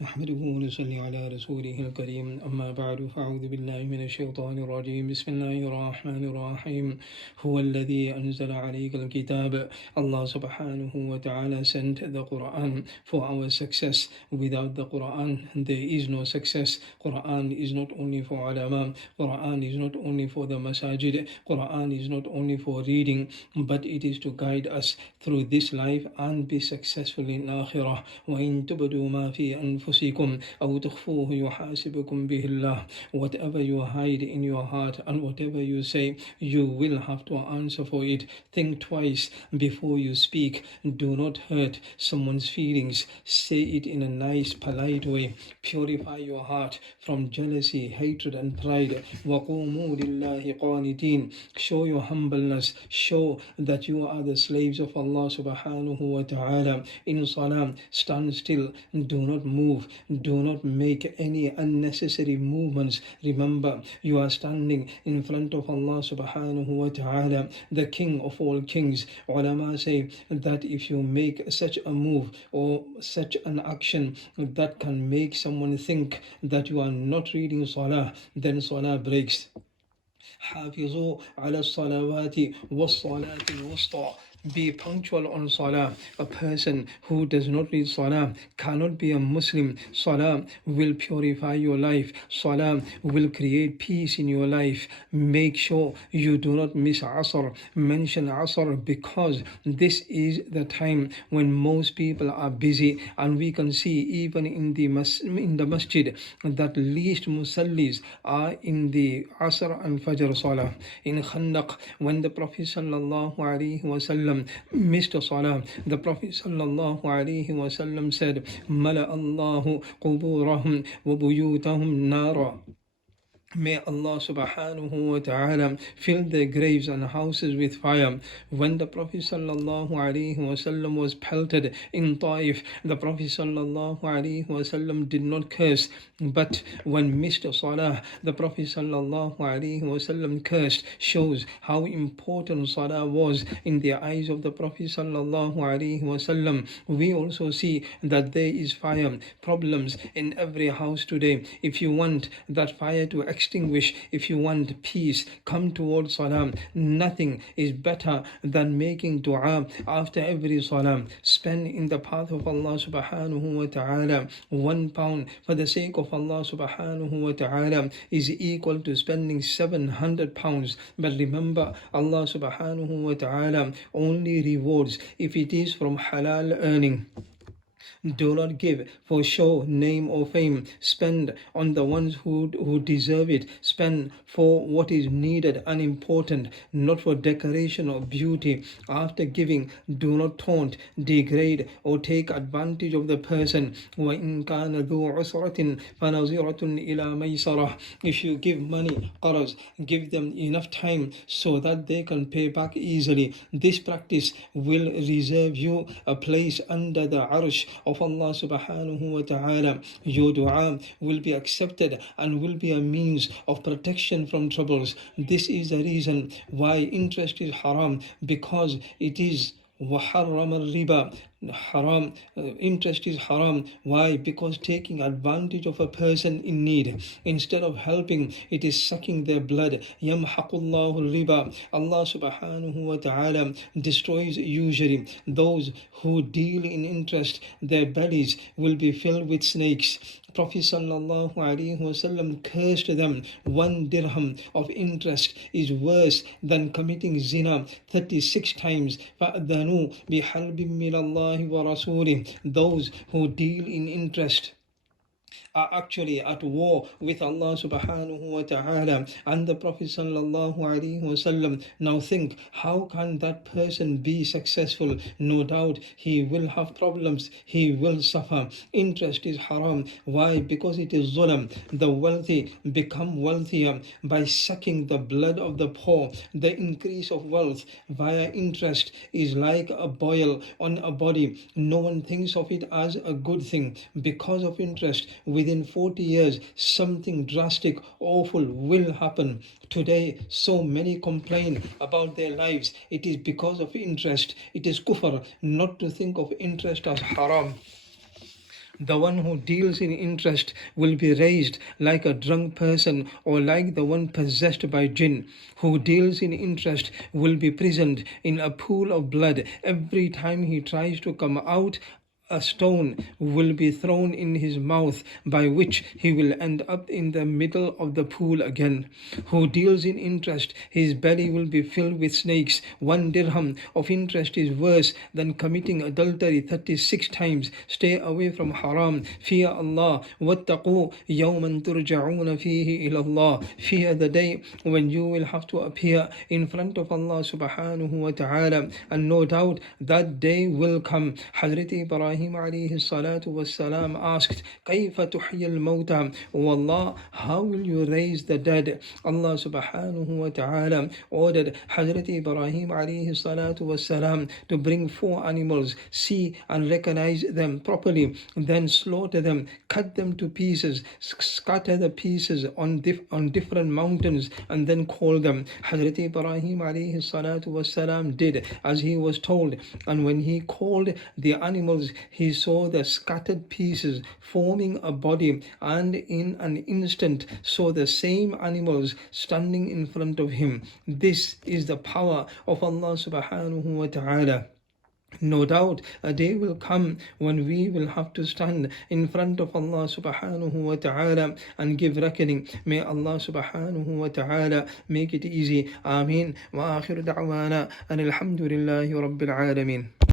نحمده ونصلي على رسوله الكريم أما بعد فأعوذ بالله من الشيطان الرجيم بسم الله الرحمن الرحيم هو الذي أنزل عليك الكتاب. Allah subhanahu wa ta'ala sent the Quran for our success. Without the Quran there is no success. Quran is not only for ulama, Quran is not only for the masajid, Quran is not only for reading, but it is to guide us through this life and be successful in akhirah. وَإِن تُبْدُوا مَا فِي أَنفُسِكُمْ أَوْ تُخْفُوهُ يُحَاسِبُكُم بِهِ اللَّهُ. Whatever you hide in your heart and whatever you say, you will have to answer for it. Think twice before you speak. Do not hurt someone's feelings. Say it in a nice, polite way. Purify your heart from jealousy, hatred and pride. وَقُومُوا لِلَّهِ قَانِتِينَ. Show your humbleness. Show that you are the slaves of Allah subhanahu wa ta'ala. In salam, stand still. Do not move. Do not make any unnecessary movements. Remember, you are standing in front of Allah subhanahu wa ta'ala, the king of all kings. Ulama say that if you make such a move or such an action that can make someone think that you are not reading salah, then salah breaks. حافظوا على الصلوات والصلاة الوسطى. Be punctual on salah. A person who does not read salah cannot be a Muslim. Salah will purify your life. Salah will create peace in your life. Make sure you do not miss Asr. Mention Asr because this is the time when most people are busy, and we can see even in the masjid that least musallis are in the Asr and Fajr Salah. In Khandaq, when the Prophet sallallahu alaihi wasallam missed Salah, the Prophet sallallahu alaihi wasallam said, "Mala Allahu quburahum wa buyutahum nara." May Allah subhanahu wa ta'ala fill their graves and houses with fire. When the Prophet sallallahu alaihi wasallam was pelted in Taif, the Prophet sallallahu alaihi wasallam did not curse, but when missed salah, the Prophet sallallahu alaihi wasallam cursed. Shows how important salah was in the eyes of the Prophet sallallahu alaihi wasallam. We also see that there is fire problems in every house today. If you want that fire to extinguish, if you want peace, come towards salah. Nothing is better than making dua after every salah. Spend in the path of Allah subhanahu wa ta'ala. £1 for the sake of Allah subhanahu wa ta'ala is equal to spending £700. But remember, Allah subhanahu wa ta'ala only rewards if it is from halal earning. Do not give for show, name or fame. Spend on the ones who deserve it. Spend for what is needed and important, not for decoration or beauty. After giving, do not taunt, degrade or take advantage of the person. وَإِن كَانَ ذُو عُسْرَةٍ فَنَظِرَةٌ إِلَى مَيْسَرَةٍ. If you give money, qaraz, give them enough time so that they can pay back easily. This practice will reserve you a place under the arsh of Allah subhanahu wa ta'ala. Your dua will be accepted and will be a means of protection from troubles. This is the reason why interest is haram, because it is وَحَرَّمَ الرِّبَى. Haram, interest is haram. Why? Because taking advantage of a person in need, instead of helping, it is sucking their blood. يَمْحَقُ اللَّهُ الرِّبَى. Allah subhanahu wa ta'ala destroys usury. Those who deal in interest, their bellies will be filled with snakes. Prophet sallallahu alaihi wasallam cursed them. 1 dirham of interest is worse than committing zina 36 times. فَأَذَنُوا بِحَرْبٍ مِّنَ اللَّهِ وَرَسُولِهِ. Those who deal in interest are actually at war with Allah subhanahu wa ta'ala and the Prophet sallallahu alaihi wasallam. Now think, how can that person be successful? No doubt he will have problems, he will suffer. Interest is haram. Why? Because it is zulm. The wealthy become wealthier by sucking the blood of the poor. The increase of wealth via interest is like a boil on a body. No one thinks of it as a good thing. Because of interest, within 40 years, something drastic, awful will happen. Today, so many complain about their lives. It is because of interest. It is kufr not to think of interest as haram. The one who deals in interest will be raised like a drunk person or like the one possessed by jinn. Who deals in interest will be prisoned in a pool of blood. Every time he tries to come out, a stone will be thrown in his mouth, by which he will end up in the middle of the pool again. Who deals in interest, his belly will be filled with snakes. 1 dirham of interest is worse than committing adultery 36 times. Stay away from haram. Fear Allah. وَاتَّقُوا يَوْمًا تُرْجَعُونَ فِيهِ إِلَى اللَّهِ. Fear the day when you will have to appear in front of Allah subhanahu wa ta'ala. And no doubt that day will come. Hazrat Ibrahim alayhi salatu wassalam asked, كيف تحيي الموتى? O Allah, how will you raise the dead? Allah subhanahu wa ta'ala ordered Hazrat Ibrahim alayhi salatu wassalam to bring 4 animals, see and recognize them properly, then slaughter them, cut them to pieces, scatter the pieces on different mountains, and then call them. Hazrat Ibrahim alayhi salatu wassalam did as he was told, and when he called the animals, he saw the scattered pieces forming a body, and in an instant saw the same animals standing in front of him. This is the power of Allah subhanahu wa ta'ala. No doubt a day will come when we will have to stand in front of Allah subhanahu wa ta'ala and give reckoning. May Allah subhanahu wa ta'ala make it easy. Ameen. Wa akhiru da'wana and alhamdulillahi rabbil alameen.